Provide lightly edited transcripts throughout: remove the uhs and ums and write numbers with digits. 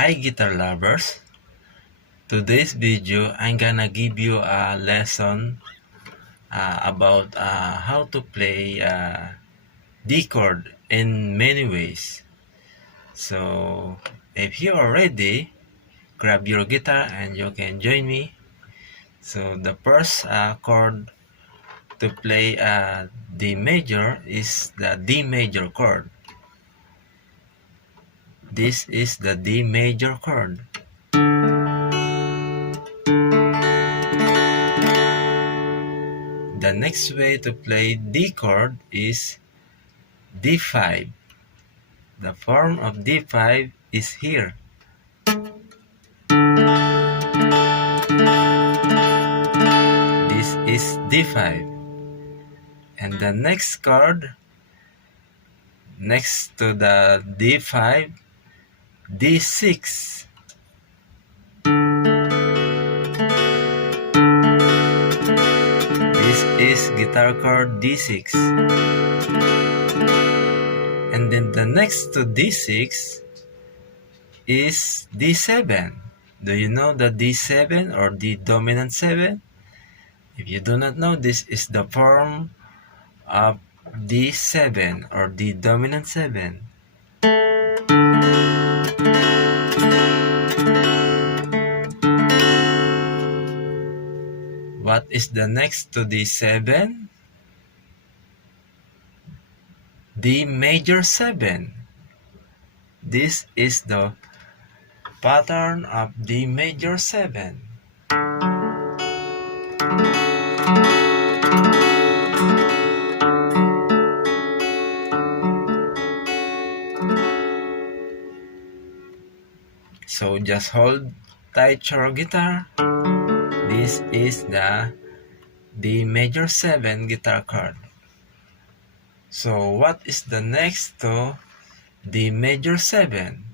Hi guitar lovers, today's video I'm gonna give you a lesson about how to play D chord in many ways. So if you are ready, grab your guitar and you can join me. So the first chord to play D major is the D major chord. This is the D major chord. The next way to play D chord is D5. The form of D5 is here. This is D5. And the next chord next to the D5, D6. This is guitar chord D6. And then the next to D6 is D7. Do you know the D7 or D dominant 7? If you do not know, this is the form of D7 or D dominant 7. What is the next to D7? D major 7. This is the pattern of D major 7. So just hold tight your guitar. This is the D major 7 guitar chord. So what is the next to D major 7?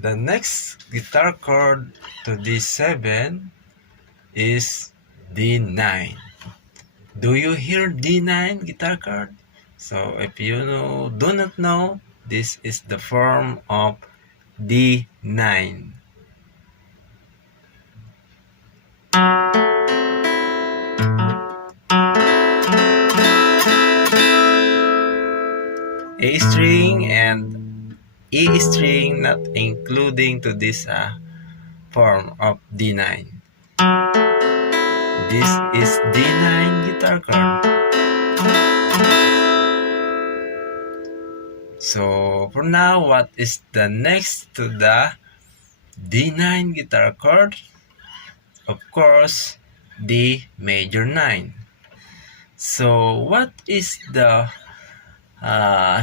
The next guitar chord to D7 is D9. Do you hear D9 guitar chord? So if you do not know, this is the form of D9. A string and E string not including to this form of D9. This is D9 guitar chord. So for now, what is the next to the D9 guitar chord? Of course, D major 9. So what is the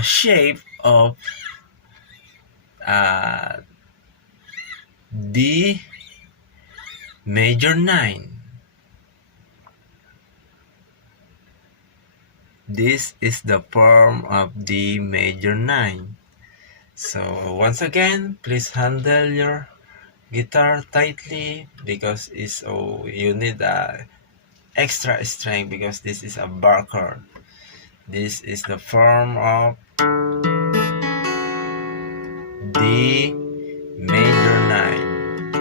shape of D major 9? This is the form of D major 9. So once again, please handle your guitar tightly because you need extra strength because this is a bar chord. This is the form of D major 9.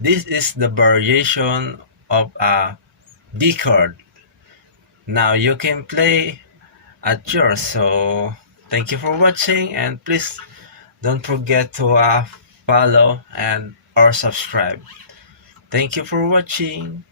This is the variation of a D chord. Now you can play at yours. So thank you for watching and please don't forget to follow and or subscribe. Thank you for watching.